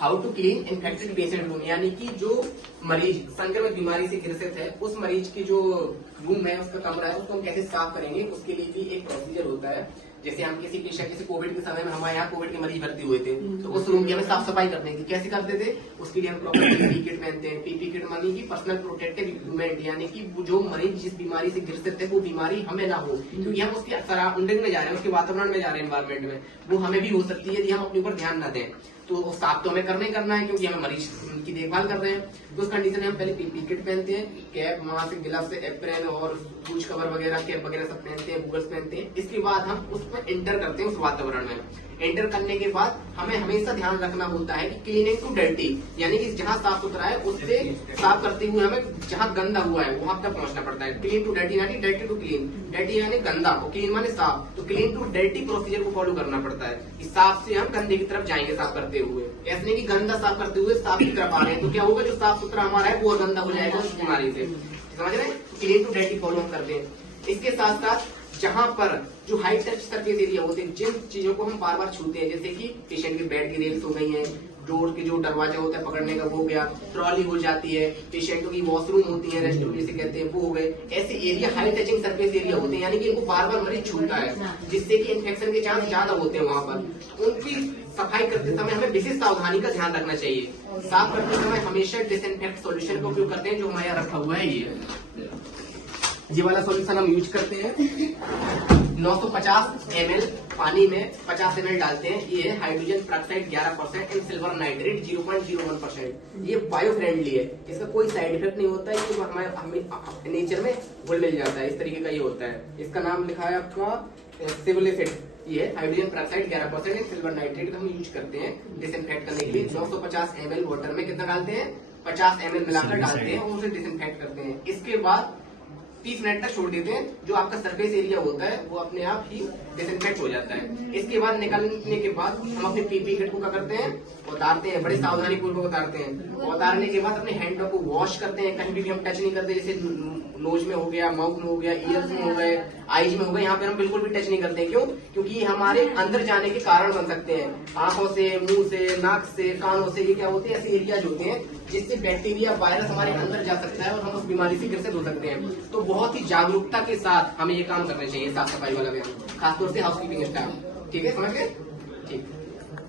How to clean infected patient room, यानी कि जो मरीज संक्रमित बीमारी से ग्रसित है उस मरीज की जो रूम है, उसका कमरा है, उसको हम कैसे साफ करेंगे, उसके लिए भी एक प्रोसीजर होता है। जैसे हम किसी पेशेंट, जैसे कोविड के समय में हमारे यहाँ कोविड के मरीज भर्ती हुए थे, तो उस रूम की हमें साफ सफाई करने की कैसे करते थे, उसके लिए हम प्रॉपर पीपी किट पहनते हैं। पीपी किट मानी कि पर्सनल प्रोटेक्टिव इक्विपमेंट, यानी कि जो मरीज जिस बीमारी से ग्रसित है वो बीमारी हमें ना हो, क्योंकि हम उसके सराउंडिंग में जा रहे हैं, उसके वातावरण में जा रहे हैं, एनवायरमेंट में, वो हमें भी हो सकती है यदि हम अपने ऊपर ध्यान न दें। तो साफ तो हमें करना है क्योंकि हमें मरीज की देखभाल कर रहे हैं। तो उस कंडीशन में हम पहले पीपी किट पहनते हैं, कैप, मास्क, ग्लव्स, एप्रन और पूछ कवर वगैरह, कैप वगैरह सब पहनते हैं, गूगल्स पहनते हैं। इसके बाद हम उसमें एंटर करते हैं उस वातावरण में। एंटर करने के बाद हमें हमेशा ध्यान रखना होता है कि क्लीनिंग टू डर्टी, यानी कि जहाँ साफ सुथरा है उससे साफ करते हुए हमें जहाँ गंदा हुआ है वहां तक पहुंचना पड़ता है। क्लीन टू डर्टी यानी डर्टी टू क्लीन, डर्टी यानी गंदा और क्लीन माने साफ, तो क्लीन टू डर्टी प्रोसीजर को फॉलो करना पड़ता है। इस साफ से हम गंदे की तरफ जाएंगे साफ करते हुए, ऐसे नहीं कि गंदा साफ करते हुए साफ की तरफ आ रहे हैं, तो क्या होगा, जो साफ सुथरा हमारा है वो गंदा हो जाएगा उस बीमारी से। समझ रहे हैं? क्लीन टू डर्टी फॉलो हम करते हैं। इसके साथ साथ जहां पर जो हाई टच सरफेस एरिया होते हैं, जिन चीजों को हम बार बार छूते हैं, जैसे कि पेशेंट के बेड की रेल्स हो गई हैं, डोर के जो दरवाजा होता है पकड़ने का वो हो गया, ट्रॉली हो जाती है, पेशेंटों की वॉशरूम होती है, रेस्ट रूम जिसे कहते हैं वो हो गए, ऐसे area high touching surface area होते हैं, यानी कि इनको बार बार मरीज छूता है, जिससे कि इन्फेक्शन के चांस ज्यादा होते हैं वहां पर। उनकी सफाई करते समय हमें विशेष सावधानी का ध्यान रखना चाहिए। साफ करते समय हमेशा डिसइंफेक्ट सॉल्यूशन का उपयोग करते हैं, जो हमारे यहाँ रखा हुआ है ये वाला सॉल्यूशन हम यूज करते हैं। 950 ml पानी में 50 ml डालते हैं। ये है hydrogen peroxide 11% and silver nitrate 0.01%। ये बायो फ्रेंडली है, इसका कोई साइड इफेक्ट नहीं होता है, ये हमें नेचर में घुल मिल जाता है, इस तरीके का ये होता है। इसका नाम लिखा है आपका सिविलिसिट। ये hydrogen peroxide 11% and silver nitrate हम यूज करते हैं डिसइंफेक्ट करने के लिए। 950 ml वाटर में कितना डालते हैं, 50 ml मिलाकर डालते हैं और उसे डिसइंफेक्ट करते हैं। इसके बाद 30 मिनट तक छोड़ देते हैं, जो आपका सरफेस एरिया होता है वो अपने आप ही डिसइंफेक्ट हो जाता है। इसके बाद निकालने के बाद हम अपने पीपी किट को क्या करते हैं, उतारते हैं, बड़ी सावधानी पूर्वक उतारते हैं। उतारने के बाद अपने हैंडों को वॉश करते हैं, कहीं भी हम टच नहीं करते, जैसे नोज में हो गया, माउथ में हो गया, ईयर्स में हो गए, आईज में हो गए, यहाँ पे हम बिल्कुल भी टच नहीं करते। क्यों? क्योंकि ये हमारे अंदर जाने के कारण बन सकते हैं, आंखों से, मुंह से, नाक से, कानों से, ये क्या होते हैं, ऐसे एरियाज होते हैं जिससे बैक्टीरिया, वायरस हमारे अंदर जा सकता है और हम उस बीमारी से ग्रसित हो सकते हैं। तो बहुत ही जागरूकता के साथ हमें ये काम करना चाहिए, साफ सफाई वाला व्यायाम, खासतौर से हाउसकीपिंग स्टाफ। ठीक है, समझ गए? ठीक।